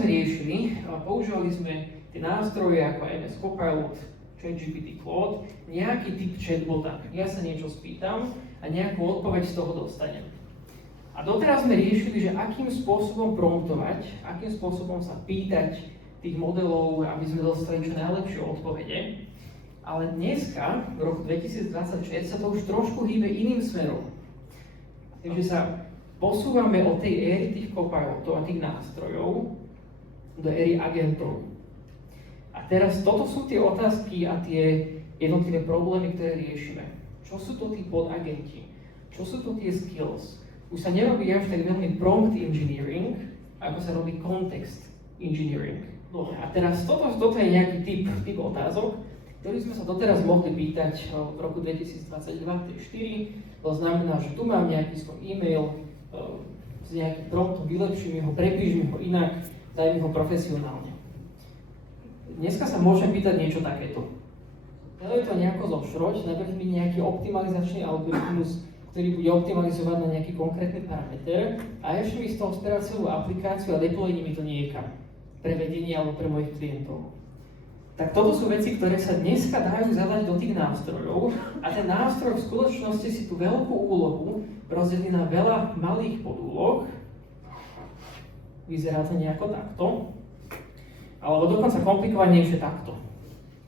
sme riešili, používali sme tie nástroje ako MS Copilot, ChatGPT, Claude, nejaký typ chatbota. Ja sa niečo spýtam a nejakú odpoveď z toho dostanem. A doteraz sme riešili, že akým spôsobom promptovať, akým spôsobom sa pýtať tých modelov, aby sme dostali čo najlepšie odpovede. Ale dneska, v roku 2026, sa to už trošku hýbe iným smerom. Takže sa posúvame od tej éry tých copilotov a tých nástrojov do éry agentov. A teraz toto sú tie otázky a tie jednotlivé problémy, ktoré riešime. Čo sú to tí podagenti? Čo sú to tie skills? Už sa nerobí až tak veľmi prompt engineering, ako sa robí context engineering. No a teraz toto je nejaký typ otázok, ktorý sme sa doteraz mohli pýtať v roku 2022-2024. To znamená, že tu mám nejaký svoj e-mail s nejakým promptom, vylepším ho, prepíšem ho inak, dajme ho profesionálne. Dneska sa môžem pýtať niečo takéto. Dajme to nejako zošroť, najprv mi nejaký optimalizačný algoritmus, ktorý bude optimalizovať na nejaký konkrétny parameter a ešte mi z toho spravať celú aplikáciu a deployni mi to niekam pre vedenie alebo pre mojich klientov. Tak toto sú veci, ktoré sa dneska dajú zadať do tých nástrojov a ten nástroj v skutočnosti si tú veľkú úlohu rozdelí na veľa malých podúloh. Vyzerá to nejako takto, alebo dokonca komplikovanejšie takto.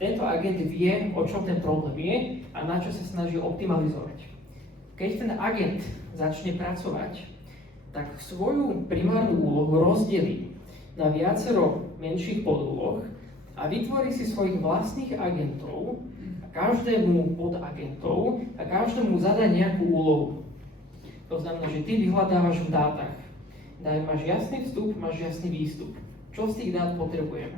Tento agent vie, o čom ten problém je a na čo sa snaží optimalizovať. Keď ten agent začne pracovať, tak svoju primárnu úlohu rozdelí na viacero menších podúloh a vytvorí si svojich vlastných agentov a každému podagentov a každému zadá nejakú úlohu. To znamená, že ty vyhľadávaš v dátach. Máš jasný vstup, máš jasný výstup. Čo z tých dát potrebujem?